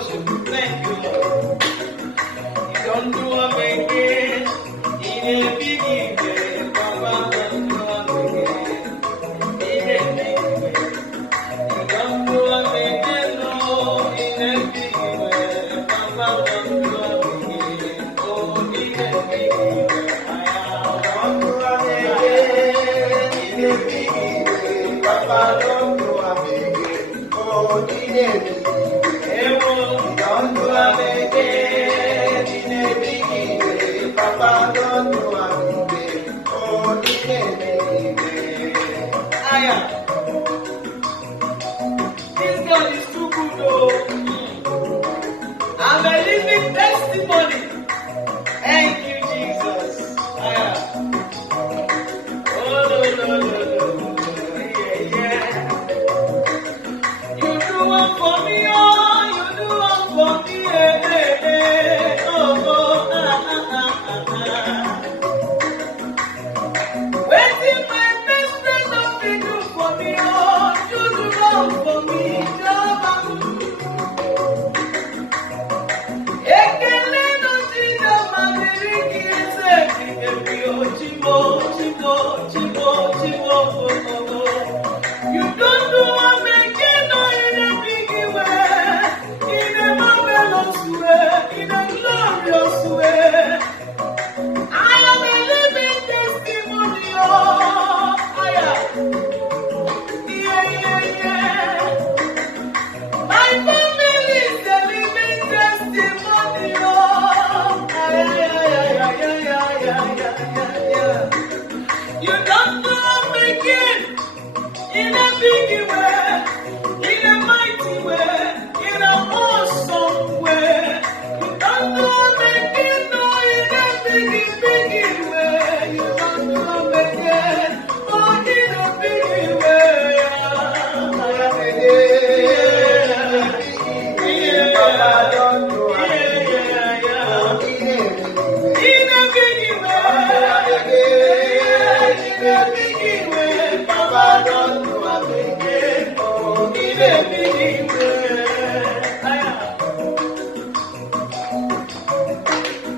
worship you. Thank you, Lord. You don't do a again. In a big event, Papa, don't do a again. In a big event. You don't do a again, no. In a big event, Papa, don't do a again. Oh, in a big event. Don't do a again. In a big event, Papa, don't do a again. Oh, in a big event.